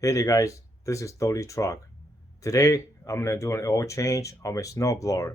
Hey there guys, this is Dolly Truck. Today I'm gonna do an oil change on my snowblower.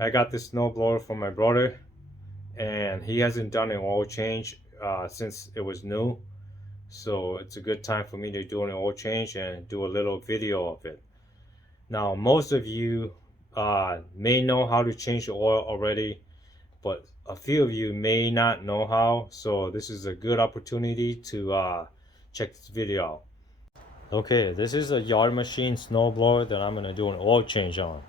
I got this snowblower from my brother and he hasn't done an oil change since it was new. So it's a good time for me to do an oil change and do a little video of it. Now most of you may know how to change the oil already, but a few of you may not know how. So this is a good opportunity to check this video out. Okay, this is a yard machine snowblower that I'm going to do an oil change on.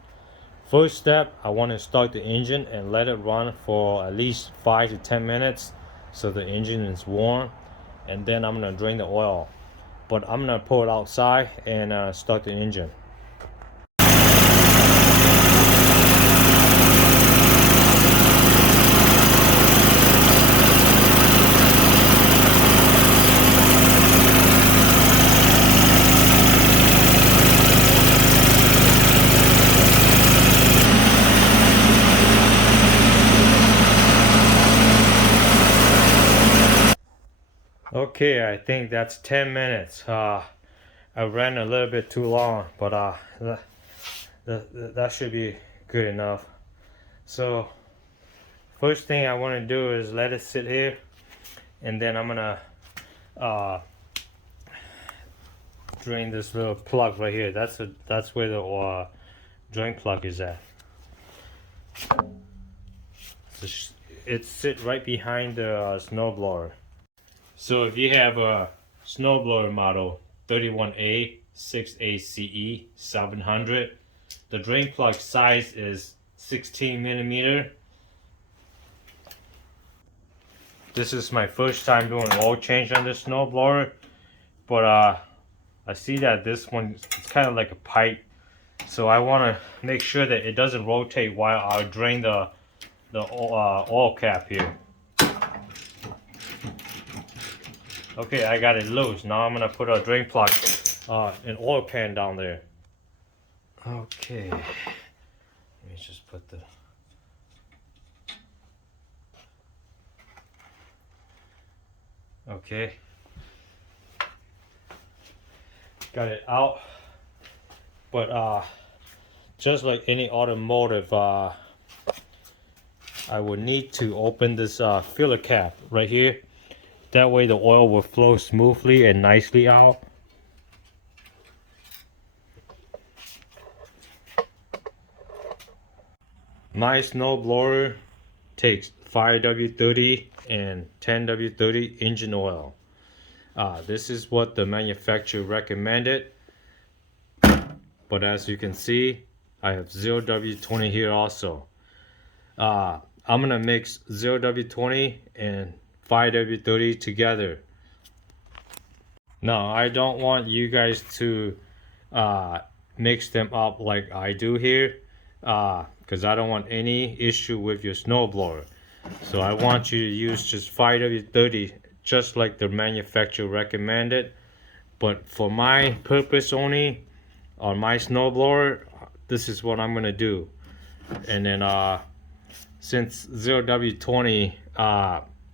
First step, I want to start the engine and let it run for at least 5 to 10 minutes so the engine is warm, and then I'm going to drain the oil. But I'm going to pull it outside and start the engine. Okay, I think that's 10 minutes. I ran a little bit too long, but that should be good enough. So first thing I want to do is let it sit here, and then I'm gonna drain this little plug right here. That's where the drain plug is at. It sits right behind the snowblower. So if you have a snowblower model 31A-6ACE700, the drain plug size is 16 millimeter. This is my first time doing an oil change on this snowblower, but I see that this one is kind of like a pipe, so I want to make sure that it doesn't rotate while I drain the oil cap here. Okay, I got it loose. Now I'm gonna put a drain plug, an oil pan down there. Okay, let me just put the. Okay, got it out. But just like any automotive, I would need to open this filler cap right here. That way the oil will flow smoothly and nicely out. My snowblower takes 5W30 and 10W30 engine oil. This is what the manufacturer recommended. But as you can see, I have 0W20 here also. I'm gonna mix 0W20 and 5W30 together. Now I don't want you guys to mix them up like I do here, because I don't want any issue with your snowblower. So I want you to use just 5W30 just like the manufacturer recommended. But for my purpose only, on my snowblower, this is what I'm gonna do. And then since 0W20,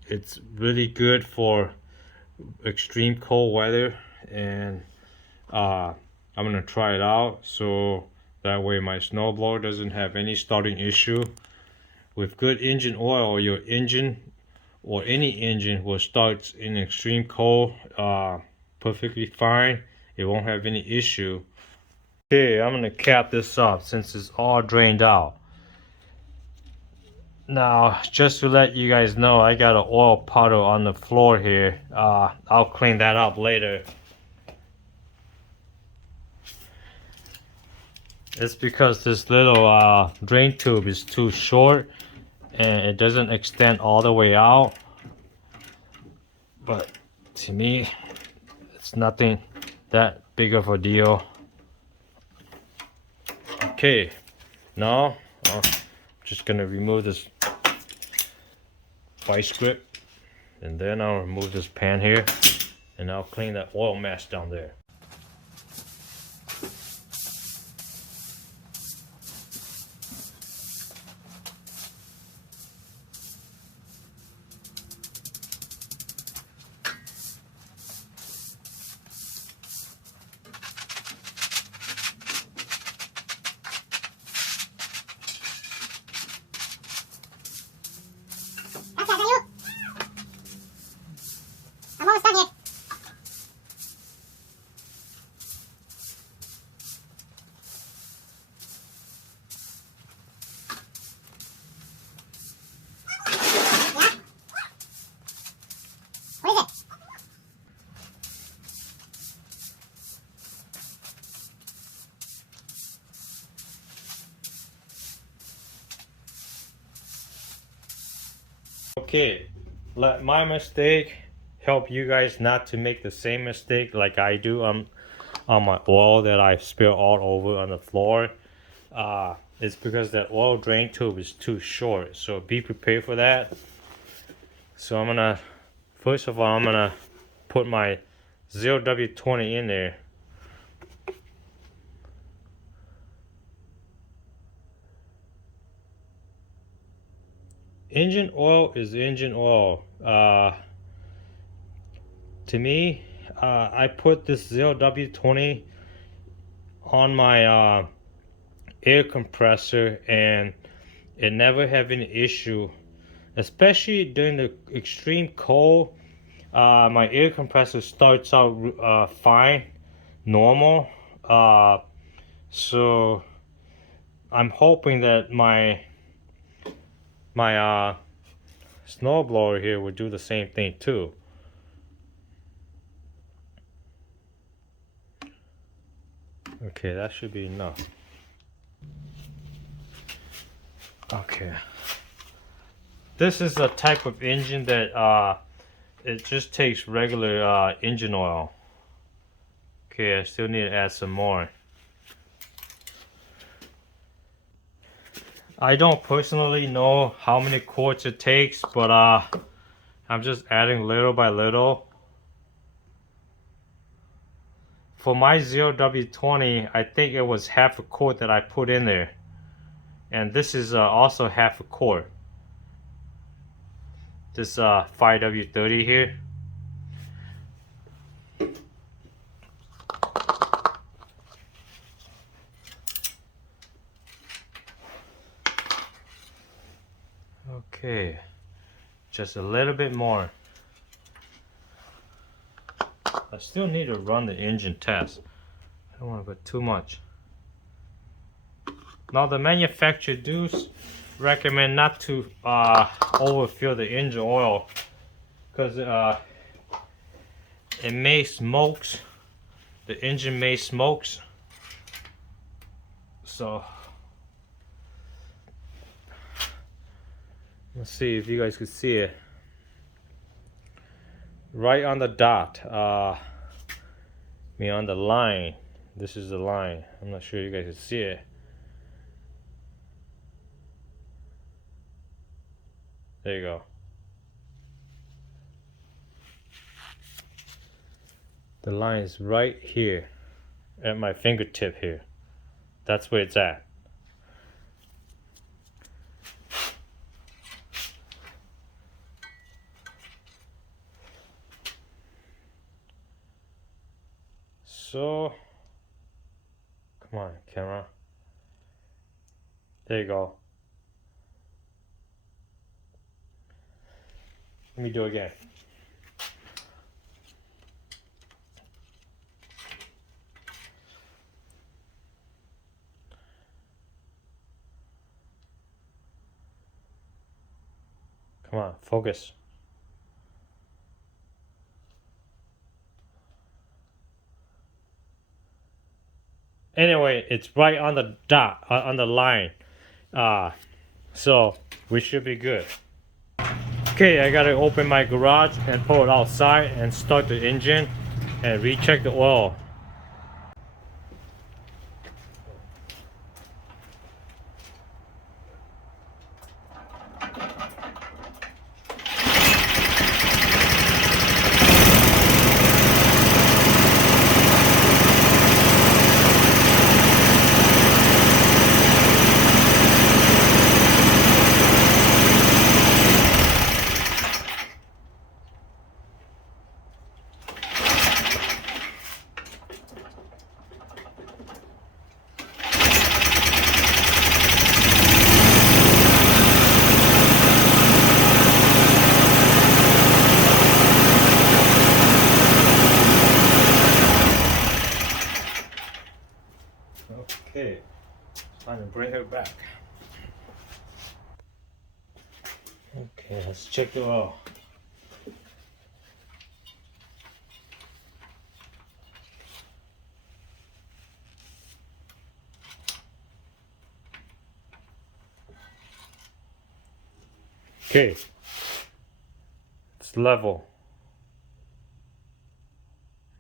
it's really good for extreme cold weather, and I'm gonna try it out so that way my snowblower doesn't have any starting issue. With good engine oil, your engine or any engine will start in extreme cold perfectly fine. It won't have any issue. Okay, I'm gonna cap this up since it's all drained out. Now, just to let you guys know, I got an oil puddle on the floor here. I'll clean that up later. It's because this little drain tube is too short and it doesn't extend all the way out. But to me, it's nothing that big of a deal. Okay, now I'm just gonna remove this vice grip, and then I'll remove this pan here, and I'll clean that oil mess down there. Okay, let my mistake help you guys not to make the same mistake like I do on my oil that I spill all over on the floor. It's because that oil drain tube is too short, so be prepared for that. So I'm gonna, first of all, I'm gonna put my 0W20 in there. Engine oil is engine oil. To me, I put this 0W20 on my air compressor and it never have any issue, especially during the extreme cold. My air compressor starts out fine, normal. So I'm hoping that my snowblower here will do the same thing too. Okay, that should be enough. Okay. This is a type of engine that it just takes regular engine oil. Okay, I still need to add some more. I don't personally know how many quarts it takes, but I'm just adding little by little. For my 0W20, I think it was half a quart that I put in there. And this is also half a quart. This 5W30 here. Okay, just a little bit more. I still need to run the engine test. I don't want to put too much. Now the manufacturer does recommend not to overfill the engine oil because it may smokes. The engine may smokes. So let's see if you guys can see it. Right on the dot. On the line. This is the line. I'm not sure you guys can see it. There you go. The line is right here at my fingertip here. That's where it's at. So, come on, camera. There you go. Let me do it again. Come on, focus. Anyway, it's right on the dot, on the line. So we should be good. Okay, I gotta open my garage and pull it outside and start the engine and recheck the oil. Okay, time to bring her back. Okay, let's check the oil. Okay, it's level.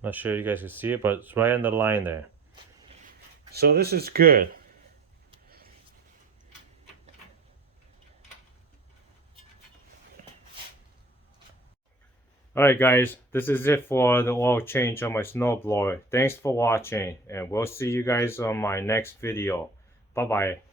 Not sure you guys can see it, but it's right on the line there. So this is good. Alright guys, this is it for the oil change on my snowblower. Thanks for watching, and we'll see you guys on my next video. Bye bye.